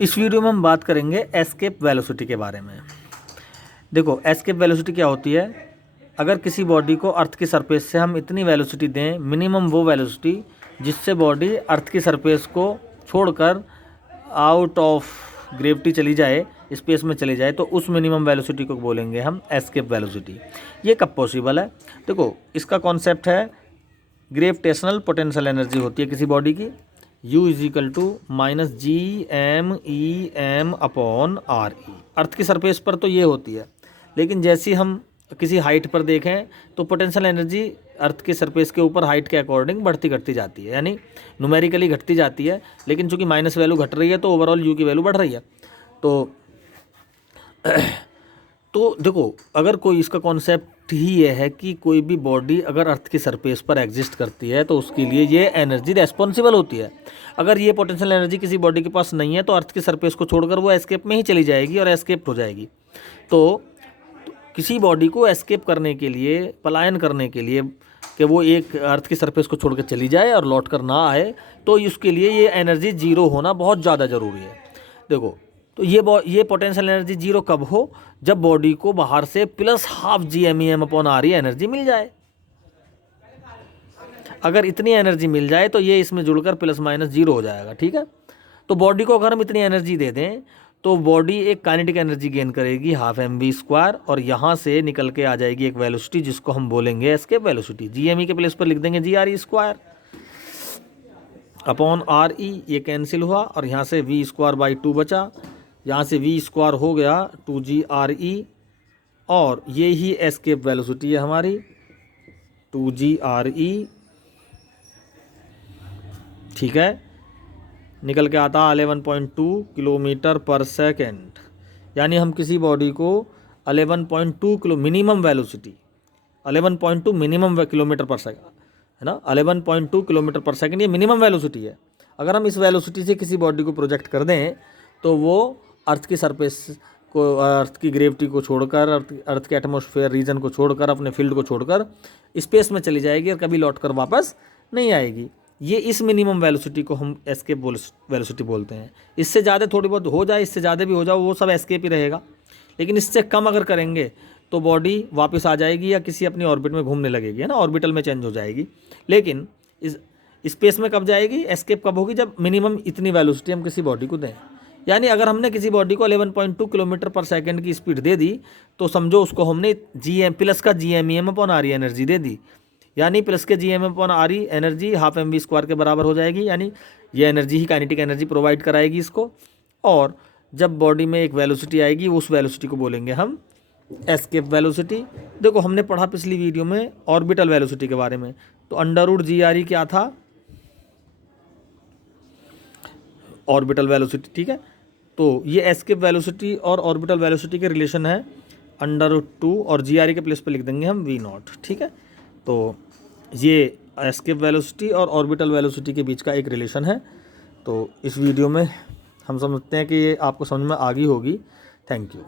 इस वीडियो में हम बात करेंगे एस्केप वेलोसिटी के बारे में। देखो एस्केप वेलोसिटी क्या होती है। अगर किसी बॉडी को अर्थ की सरफेस से हम इतनी वेलोसिटी दें, मिनिमम वो वेलोसिटी जिससे बॉडी अर्थ की सरफेस को छोड़कर आउट ऑफ ग्रेविटी चली जाए, स्पेस में चली जाए, तो उस मिनिमम वेलोसिटी को बोलेंगे हम एस्केप वेलोसिटी। ये कब पॉसिबल है? देखो इसका कॉन्सेप्ट है, ग्रेविटेशनल पोटेंशियल एनर्जी होती है किसी बॉडी की, U = -GMEM/RE। अर्थ की सरफेस पर तो ये होती है, लेकिन जैसे हम किसी हाइट पर देखें तो पोटेंशियल एनर्जी अर्थ की सरफेस के ऊपर हाइट के अकॉर्डिंग बढ़ती घटती जाती है, यानी न्यूमेरिकली घटती जाती है, लेकिन चूंकि माइनस वैल्यू घट रही है तो ओवरऑल U की वैल्यू बढ़ रही है। तो देखो अगर कोई, इसका कॉन्सेप्ट ही ये है कि कोई भी बॉडी अगर अर्थ की सरफेस पर एग्जिस्ट करती है तो उसके लिए ये एनर्जी रेस्पॉन्सिबल होती है। अगर ये पोटेंशियल एनर्जी किसी बॉडी के पास नहीं है तो अर्थ की सरफेस को छोड़कर वो एस्केप में ही चली जाएगी और एस्केप हो जाएगी। तो किसी बॉडी को एस्केप करने के लिए, पलायन करने के लिए कि वो एक अर्थ की सरफेस को छोड़कर चली जाए और लौट कर ना आए, तो उसके लिए ये एनर्जी जीरो होना बहुत ज़्यादा ज़रूरी है। देखो तो ये पोटेंशियल एनर्जी जीरो कब हो? जब बॉडी को बाहर से +12 GMEM/RE एनर्जी मिल जाए। अगर इतनी एनर्जी मिल जाए तो ये इसमें जुड़कर ±0 हो जाएगा। ठीक है, तो बॉडी को अगर हम इतनी एनर्जी दे दें तो बॉडी एक काइनेटिक एनर्जी गेन करेगी 12mv², और यहाँ से निकल के आ जाएगी एक वेलोसिटी जिसको हम बोलेंगे एस्केप वेलोसिटी। GME के प्लेस पर लिख देंगे GRE²/RE, ये कैंसिल हुआ और यहाँ से v²/2 बचा, यहाँ से v² हो गया 2GRE, और ये ही एस्केप वेलोसिटी है हमारी 2GRE। ठीक है, निकल के आता 11.2 किलोमीटर पर सेकेंड, यानी हम किसी बॉडी को 11.2 kilo minimum velocity, 11.2 minimum kilometre पर सेकेंड है ना, 11.2 किलोमीटर पर सेकेंड ये मिनिमम वेलोसिटी है। अगर हम इस वेलोसिटी से किसी बॉडी को प्रोजेक्ट कर दें तो वो अर्थ की सरफेस को, अर्थ की ग्रेविटी को छोड़कर, अर्थ के एटमॉस्फेयर रीजन को छोड़कर, अपने फील्ड को छोड़कर स्पेस में चली जाएगी और कभी लौट कर वापस नहीं आएगी। ये इस मिनिमम वेलोसिटी को हम एस्केप वेलोसिटी बोलते हैं। इससे ज़्यादा थोड़ी बहुत हो जाए, इससे ज़्यादा भी हो जाए, वो सब एस्केप ही रहेगा, लेकिन इससे कम अगर करेंगे तो बॉडी वापस आ जाएगी या किसी अपनी ऑर्बिट में घूमने लगेगी, है ना, ऑर्बिटल में चेंज हो जाएगी। लेकिन इस स्पेस में कब जाएगी, एस्केप कब होगी? जब मिनिमम इतनी वेलोसिटी हम किसी बॉडी को दें। यानी अगर हमने किसी बॉडी को 11.2 किलोमीटर पर सेकेंड की स्पीड दे दी तो समझो उसको हमने प्लस का GMEM/RE एनर्जी दे दी, यानी प्लस के GMEM/RE एनर्जी 12mv² के बराबर हो जाएगी, यानी ये एनर्जी ही काइनेटिक एनर्जी प्रोवाइड कराएगी इसको। और जब बॉडी में एक वेलोसिटी आएगी उस वेलोसिटी को बोलेंगे हम एस्केप वेलोसिटी। देखो हमने पढ़ा पिछली वीडियो में ऑर्बिटल वेलोसिटी के बारे में, तो √GRE क्या था? Orbital velocity. ठीक है, तो ये एस्केप वेलोसिटी और ऑर्बिटल वेलोसिटी के रिलेशन है √2, और GRE के प्लेस पे लिख देंगे हम V0। ठीक है, तो ये एस्केप वेलोसिटी और ऑर्बिटल वेलोसिटी के बीच का एक रिलेशन है। तो इस वीडियो में हम समझते हैं कि ये आपको समझ में आ गई होगी। Thank you.